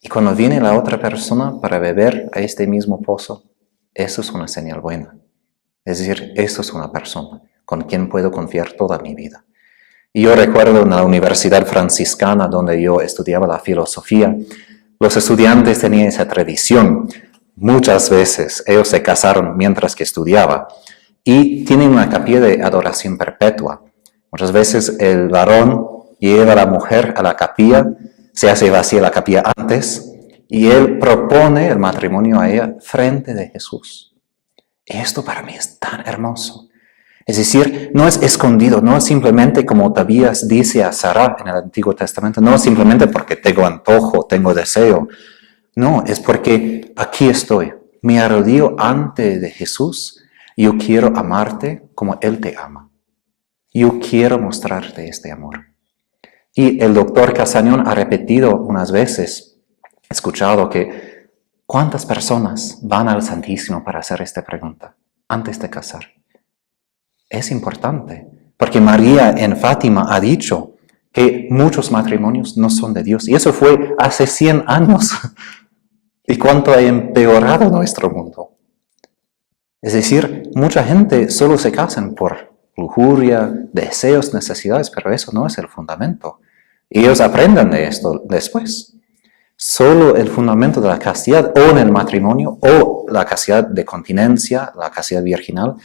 Y cuando viene la otra persona para beber a este mismo pozo, eso es una señal buena. Es decir, esto es una persona con quien puedo confiar toda mi vida. Y yo recuerdo en la Universidad Franciscana, donde yo estudiaba la filosofía, los estudiantes tenían esa tradición. Muchas veces ellos se casaron mientras que estudiaba y tienen una capilla de adoración perpetua. Muchas veces el varón lleva a la mujer a la capilla, se hace vacía la capilla antes y él propone el matrimonio a ella frente de Jesús. Y esto para mí es tan hermoso. Es decir, no es escondido, no es simplemente como Tobías dice a Sara en el Antiguo Testamento, no es simplemente porque tengo antojo, tengo deseo. No, es porque aquí estoy, me arrodillo ante de Jesús, yo quiero amarte como Él te ama. Yo quiero mostrarte este amor. Y el doctor Casañón ha repetido unas veces, he escuchado que ¿cuántas personas van al Santísimo para hacer esta pregunta antes de casar? Es importante, porque María en Fátima ha dicho que muchos matrimonios no son de Dios. Y eso fue hace 100 años. ¿Y cuánto ha empeorado nuestro mundo? Es decir, mucha gente solo se casan por lujuria, deseos, necesidades, pero eso no es el fundamento. Y ellos aprenden de esto después. Solo el fundamento de la castidad, o en el matrimonio, o la castidad de continencia, la castidad virginal,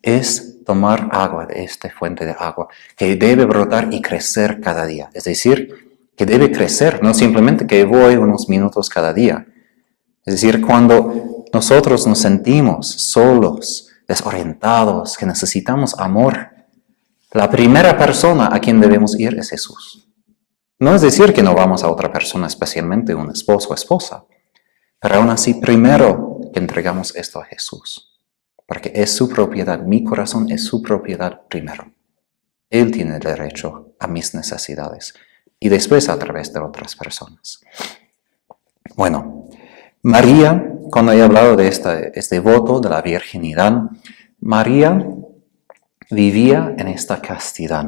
es tomar agua de esta fuente de agua, que debe brotar y crecer cada día. Es decir, que debe crecer, no simplemente que voy unos minutos cada día. Es decir, cuando nosotros nos sentimos solos, desorientados, que necesitamos amor, la primera persona a quien debemos ir es Jesús. No es decir que no vamos a otra persona, especialmente un esposo o esposa, pero aún así primero que entregamos esto a Jesús. Porque es su propiedad, mi corazón es su propiedad primero. Él tiene derecho a mis necesidades y después a través de otras personas. Bueno, María, cuando he hablado de este voto de la virginidad, María vivía en esta castidad.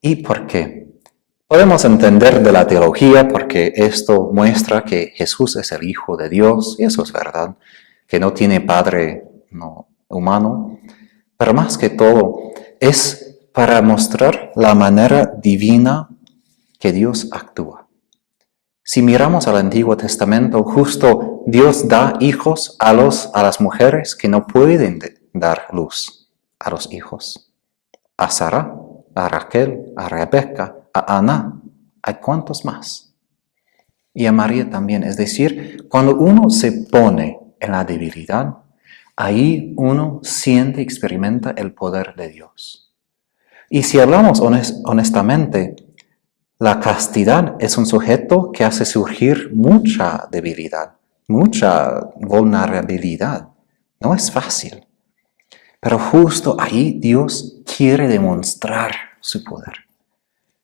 ¿Y por qué? Podemos entender de la teología porque esto muestra que Jesús es el Hijo de Dios, y eso es verdad, que no tiene padre humano, pero más que todo es para mostrar la manera divina que Dios actúa. Si miramos al Antiguo Testamento, justo Dios da hijos a las mujeres que no pueden dar luz a los hijos. A Sara, a Raquel, a Rebeca, a Ana, ¿hay cuántos más? Y a María también. Es decir, cuando uno se pone en la debilidad, ahí uno siente y experimenta el poder de Dios. Y si hablamos honestamente, la castidad es un sujeto que hace surgir mucha debilidad, mucha vulnerabilidad. No es fácil. Pero justo ahí Dios quiere demostrar su poder.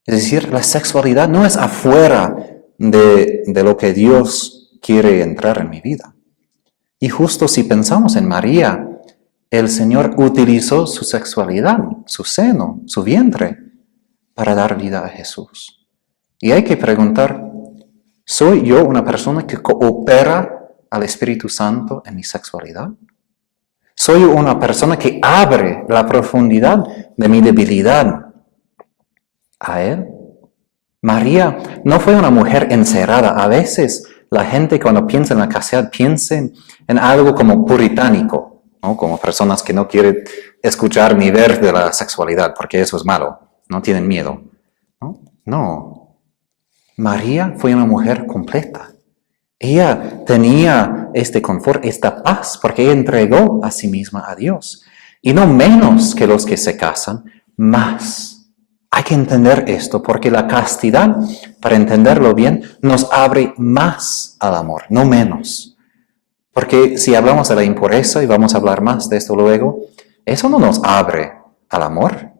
Es decir, la sexualidad no es afuera de lo que Dios quiere entrar en mi vida. Y justo si pensamos en María, el Señor utilizó su sexualidad, su seno, su vientre, para dar vida a Jesús. Y hay que preguntar, ¿soy yo una persona que coopera al Espíritu Santo en mi sexualidad? ¿Soy una persona que abre la profundidad de mi debilidad a Él? María no fue una mujer encerrada. A veces la gente cuando piensa en la castidad piensa en algo como puritánico, ¿no? Como personas que no quieren escuchar ni ver de la sexualidad porque eso es malo, no tienen miedo. No. María fue una mujer completa. Ella tenía este confort, esta paz, porque ella entregó a sí misma a Dios. Y no menos que los que se casan, más. Hay que entender esto, porque la castidad, para entenderlo bien, nos abre más al amor, no menos. Porque si hablamos de la impureza, y vamos a hablar más de esto luego, eso no nos abre al amor.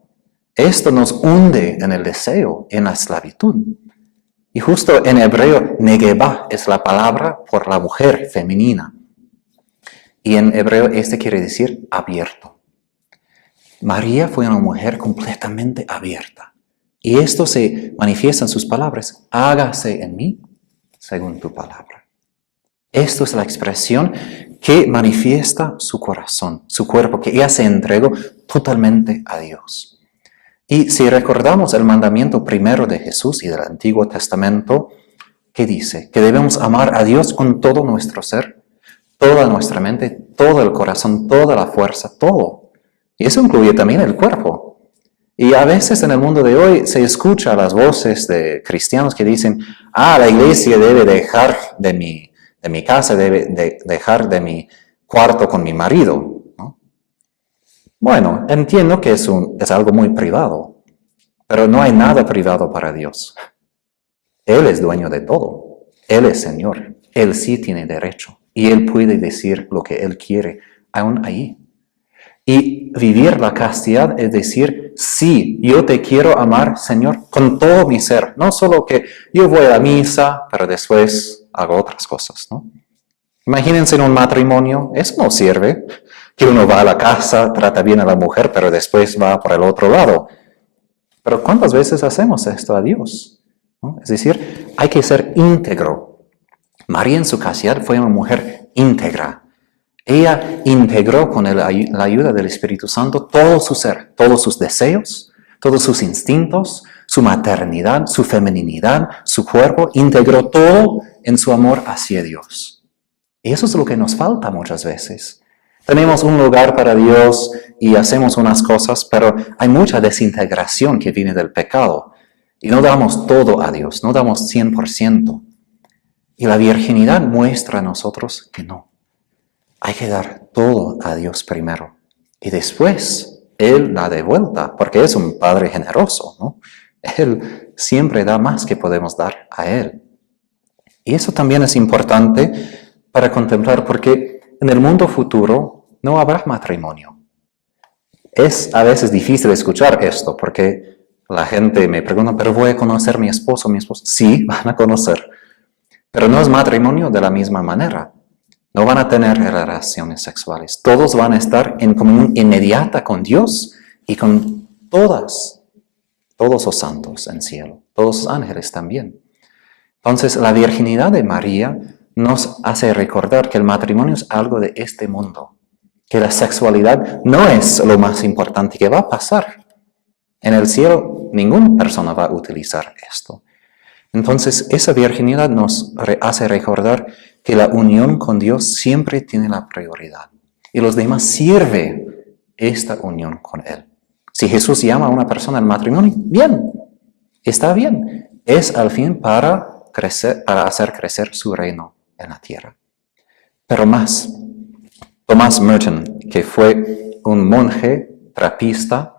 Esto nos hunde en el deseo, en la esclavitud. Y justo en hebreo, negeba es la palabra por la mujer femenina. Y en hebreo quiere decir abierto. María fue una mujer completamente abierta. Y esto se manifiesta en sus palabras. Hágase en mí según tu palabra. Esto es la expresión que manifiesta su corazón, su cuerpo, que ella se entregó totalmente a Dios. Y si recordamos el mandamiento primero de Jesús y del Antiguo Testamento, ¿qué dice? Que debemos amar a Dios con todo nuestro ser, toda nuestra mente, todo el corazón, toda la fuerza, todo. Y eso incluye también el cuerpo. Y a veces en el mundo de hoy se escucha las voces de cristianos que dicen, la iglesia debe dejar de mi casa, debe dejar de mi cuarto con mi marido. Bueno, entiendo que es algo muy privado, pero no hay nada privado para Dios. Él es dueño de todo. Él es Señor. Él sí tiene derecho. Y Él puede decir lo que Él quiere, aún ahí. Y vivir la castidad es decir, sí, yo te quiero amar, Señor, con todo mi ser. No solo que yo voy a la misa, pero después hago otras cosas, ¿no? Imagínense en un matrimonio, eso no sirve. Que uno va a la casa, trata bien a la mujer, pero después va por el otro lado. Pero ¿cuántas veces hacemos esto a Dios? ¿No? Es decir, hay que ser íntegro. María en su castidad fue una mujer íntegra. Ella integró con la ayuda del Espíritu Santo todo su ser, todos sus deseos, todos sus instintos, su maternidad, su feminidad, su cuerpo, integró todo en su amor hacia Dios. Y eso es lo que nos falta muchas veces. Tenemos un lugar para Dios y hacemos unas cosas, pero hay mucha desintegración que viene del pecado. Y no damos todo a Dios, no damos 100%. Y la virginidad muestra a nosotros que no. Hay que dar todo a Dios primero. Y después Él da de vuelta, porque es un Padre generoso, ¿no? Él siempre da más que podemos dar a Él. Y eso también es importante para contemplar, porque en el mundo futuro no habrá matrimonio. Es a veces difícil escuchar esto, porque la gente me pregunta, ¿pero voy a conocer a mi esposo, mi esposa? Sí, van a conocer. Pero no es matrimonio de la misma manera. No van a tener relaciones sexuales. Todos van a estar en comunión inmediata con Dios y con todos los santos en cielo, todos los ángeles también. Entonces, la virginidad de María nos hace recordar que el matrimonio es algo de este mundo, que la sexualidad no es lo más importante que va a pasar. En el cielo, ninguna persona va a utilizar esto. Entonces, esa virginidad nos hace recordar que la unión con Dios siempre tiene la prioridad y los demás sirve esta unión con Él. Si Jesús llama a una persona al matrimonio, bien, está bien. Es al fin para hacer crecer su reino en la tierra. Pero más, Thomas Merton, que fue un monje trapista,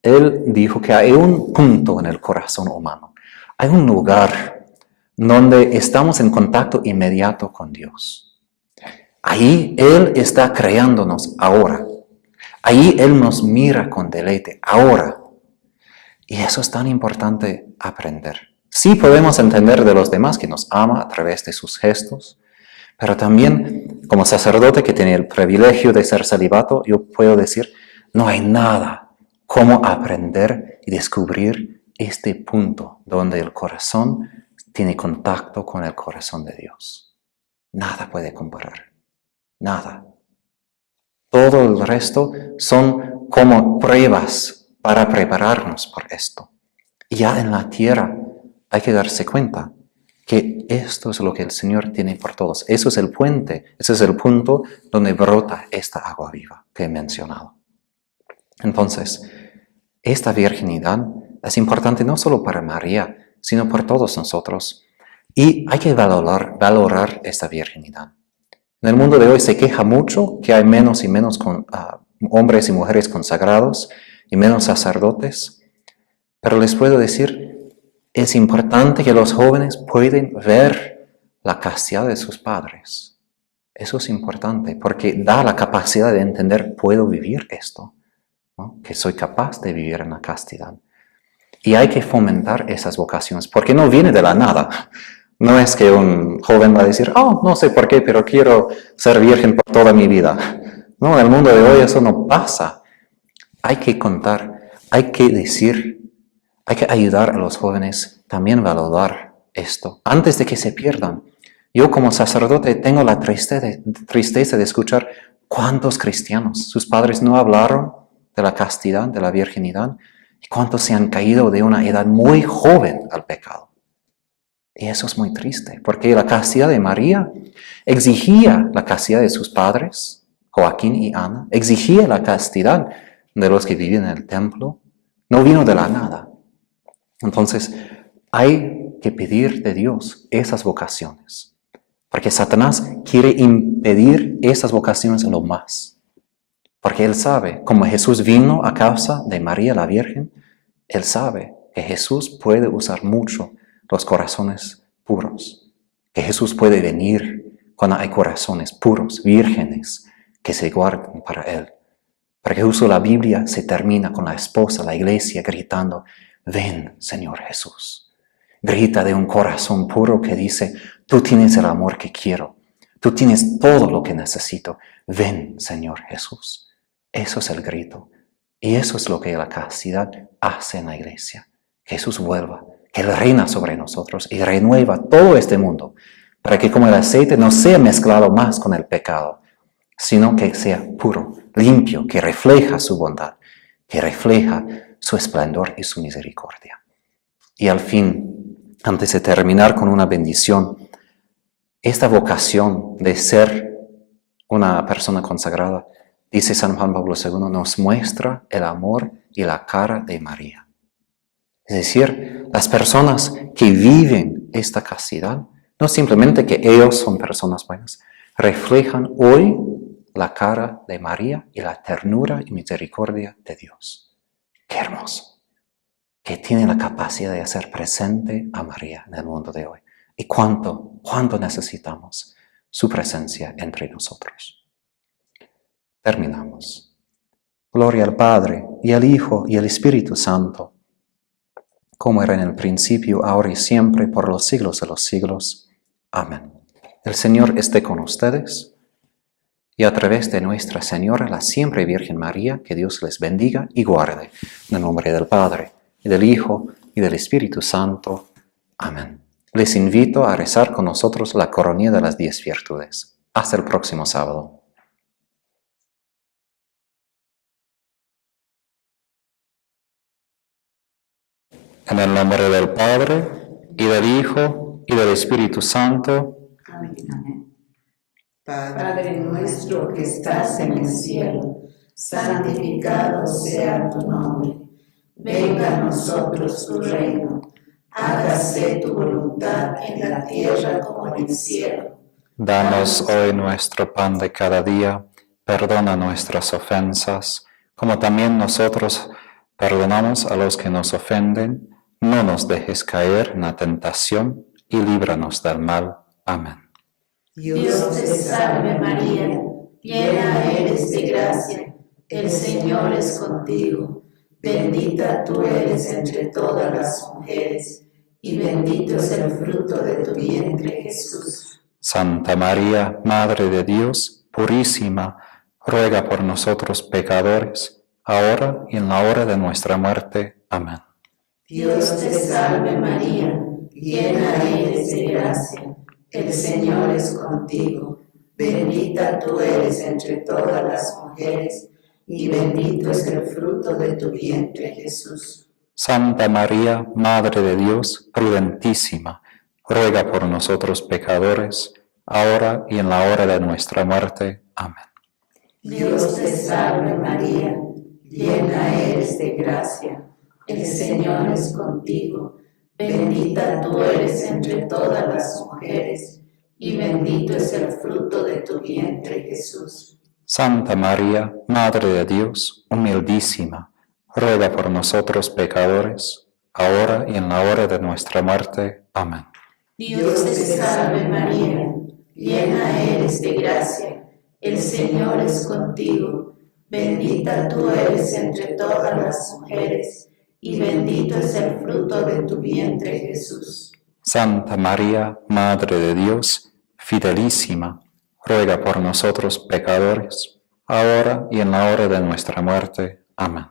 él dijo que hay un punto en el corazón humano, hay un lugar donde estamos en contacto inmediato con Dios. Ahí Él está creándonos ahora. Ahí Él nos mira con deleite ahora. Y eso es tan importante aprender. Sí podemos entender de los demás que nos ama a través de sus gestos, pero también como sacerdote que tiene el privilegio de ser celibato, yo puedo decir, no hay nada como aprender y descubrir este punto donde el corazón tiene contacto con el corazón de Dios. Nada puede comparar. Nada. Todo el resto son como pruebas para prepararnos por esto. Y ya en la tierra hay que darse cuenta que esto es lo que el Señor tiene por todos. Eso es el puente, ese es el punto donde brota esta agua viva que he mencionado. Entonces, esta virginidad es importante no solo para María, sino por todos nosotros. Y hay que valorar esta virginidad. En el mundo de hoy se queja mucho que hay menos y menos hombres y mujeres consagrados y menos sacerdotes. Pero les puedo decir, es importante que los jóvenes puedan ver la castidad de sus padres. Eso es importante porque da la capacidad de entender, puedo vivir esto, ¿no? Que soy capaz de vivir en la castidad. Y hay que fomentar esas vocaciones porque no viene de la nada. No es que un joven va a decir, oh, no sé por qué, pero quiero ser virgen por toda mi vida. No, en el mundo de hoy eso no pasa. Hay que contar, hay que decir, hay que ayudar a los jóvenes también a valorar esto, antes de que se pierdan. Yo como sacerdote tengo la tristeza de escuchar cuántos cristianos, sus padres no hablaron de la castidad, de la virginidad, y cuántos se han caído de una edad muy joven al pecado. Y eso es muy triste, porque la castidad de María exigía la castidad de sus padres, Joaquín y Ana, exigía la castidad de los que vivían en el templo, no vino de la nada. Entonces, hay que pedir de Dios esas vocaciones, porque Satanás quiere impedir esas vocaciones lo más, porque él sabe, como Jesús vino a causa de María la Virgen, él sabe que Jesús puede usar mucho los corazones puros, que Jesús puede venir cuando hay corazones puros, vírgenes, que se guardan para Él. Porque justo la Biblia se termina con la esposa, la iglesia, gritando, ven, Señor Jesús. Grita de un corazón puro que dice, tú tienes el amor que quiero, tú tienes todo lo que necesito, ven, Señor Jesús. Eso es el grito. Y eso es lo que la castidad hace en la iglesia. Que Jesús vuelva, que Él reina sobre nosotros y renueva todo este mundo, para que como el aceite no sea mezclado más con el pecado, sino que sea puro, limpio, que refleja su bondad, que refleja su esplendor y su misericordia. Y al fin, antes de terminar con una bendición, esta vocación de ser una persona consagrada, dice San Juan Pablo II, nos muestra el amor y la cara de María. Es decir, las personas que viven esta castidad, no simplemente que ellos son personas buenas, reflejan hoy la cara de María y la ternura y misericordia de Dios. ¡Qué hermoso! Que tiene la capacidad de hacer presente a María en el mundo de hoy. Y cuánto necesitamos su presencia entre nosotros. Terminamos. Gloria al Padre, y al Hijo, y al Espíritu Santo, como era en el principio, ahora y siempre, por los siglos de los siglos. Amén. El Señor esté con ustedes, y a través de Nuestra Señora, la siempre Virgen María, que Dios les bendiga y guarde. En el nombre del Padre, y del Hijo, y del Espíritu Santo. Amén. Les invito a rezar con nosotros la coronilla de las 10 virtudes. Hasta el próximo sábado. En el nombre del Padre, y del Hijo, y del Espíritu Santo. Amén. Padre nuestro que estás en el cielo, santificado sea tu nombre. Venga a nosotros tu reino. Hágase tu voluntad en la tierra como en el cielo. Danos hoy nuestro pan de cada día. Perdona nuestras ofensas, como también nosotros perdonamos a los que nos ofenden. No nos dejes caer en la tentación y líbranos del mal. Amén. Dios te salve María, llena eres de gracia, el Señor es contigo. Bendita tú eres entre todas las mujeres, y bendito es el fruto de tu vientre, Jesús. Santa María, Madre de Dios, purísima, ruega por nosotros pecadores, ahora y en la hora de nuestra muerte. Amén. Dios te salve María, llena eres de gracia, el Señor es contigo. Bendita tú eres entre todas las mujeres, y bendito es el fruto de tu vientre, Jesús. Santa María, Madre de Dios, prudentísima, ruega por nosotros pecadores, ahora y en la hora de nuestra muerte. Amén. Dios te salve María, llena eres de gracia, el Señor es contigo. Bendita tú eres entre todas las mujeres, y bendito es el fruto de tu vientre, Jesús. Santa María, Madre de Dios, humildísima, ruega por nosotros pecadores, ahora y en la hora de nuestra muerte. Amén. Dios te salve María, llena eres de gracia, el Señor es contigo. Bendita tú eres entre todas las mujeres, y bendito es el fruto de tu vientre, Jesús. Santa María, Madre de Dios, fidelísima, ruega por nosotros pecadores, ahora y en la hora de nuestra muerte. Amén.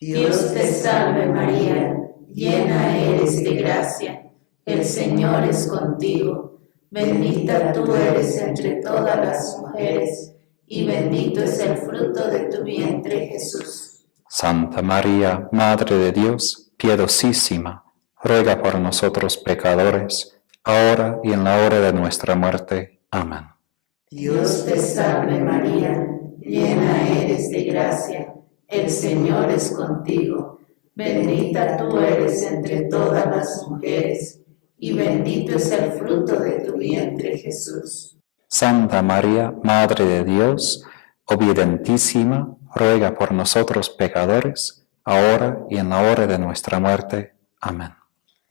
Dios te salve María, llena eres de gracia, el Señor es contigo. Bendita tú eres entre todas las mujeres, y bendito es el fruto de tu vientre, Jesús. Santa María, Madre de Dios, piadosísima, ruega por nosotros pecadores, ahora y en la hora de nuestra muerte. Amén. Dios te salve María, llena eres de gracia, el Señor es contigo. Bendita tú eres entre todas las mujeres, y bendito es el fruto de tu vientre, Jesús. Santa María, Madre de Dios, obedientísima, ruega por nosotros pecadores, ahora y en la hora de nuestra muerte. Amén.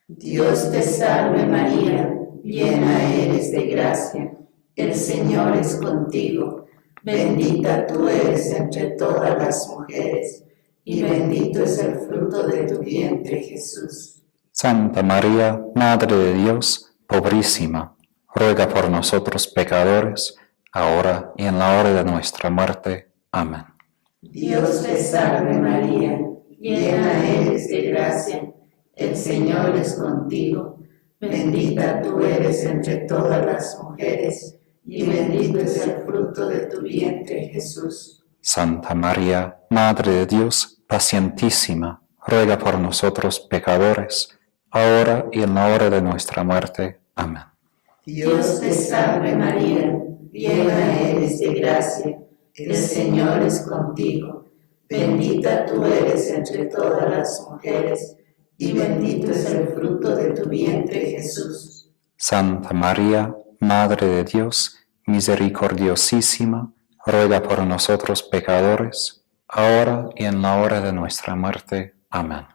Dios te salve María, llena eres de gracia, el Señor es contigo. Bendita tú eres entre todas las mujeres, y bendito es el fruto de tu vientre, Jesús. Santa María, Madre de Dios, pobrísima, ruega por nosotros pecadores, ahora y en la hora de nuestra muerte. Amén. Dios te salve María, llena eres de gracia, el Señor es contigo. Bendita tú eres entre todas las mujeres, y bendito es el fruto de tu vientre, Jesús. Santa María, Madre de Dios, pacientísima, ruega por nosotros pecadores, ahora y en la hora de nuestra muerte. Amén. Dios te salve María, llena eres de gracia, el Señor es contigo. Bendita tú eres entre todas las mujeres, y bendito es el fruto de tu vientre, Jesús. Santa María, Madre de Dios, misericordiosísima, ruega por nosotros pecadores, ahora y en la hora de nuestra muerte. Amén.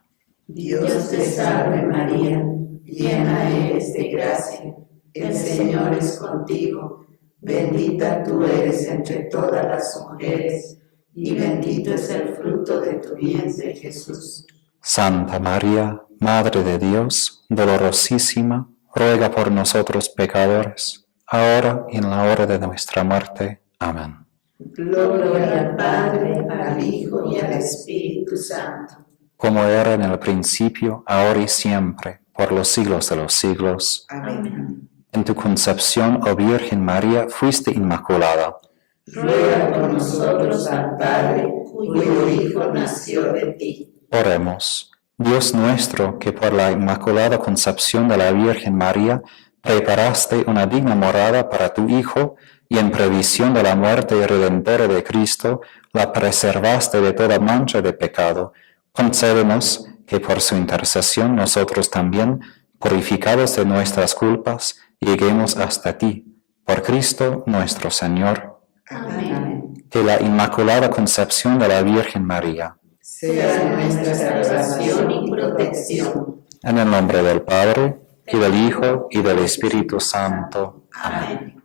Dios te salve María, llena eres de gracia, el Señor es contigo. Bendita tú eres entre todas las mujeres, y bendito es el fruto de tu vientre, Jesús. Santa María, Madre de Dios, dolorosísima, ruega por nosotros pecadores, ahora y en la hora de nuestra muerte. Amén. Gloria al Padre, al Hijo y al Espíritu Santo. Como era en el principio, ahora y siempre, por los siglos de los siglos. Amén. En tu concepción, oh Virgen María, fuiste inmaculada. Ruega por nosotros al Padre, cuyo Hijo nació de ti. Oremos. Dios nuestro, que por la Inmaculada Concepción de la Virgen María preparaste una digna morada para tu Hijo, y en previsión de la muerte redentora de Cristo, la preservaste de toda mancha de pecado, concédenos que por su intercesión nosotros también, purificados de nuestras culpas, lleguemos hasta ti. Por Cristo nuestro Señor. Amén. Que la Inmaculada Concepción de la Virgen María, Sea nuestra salvación y protección. en el nombre del Padre, y del Hijo, y del Espíritu Santo. Amén.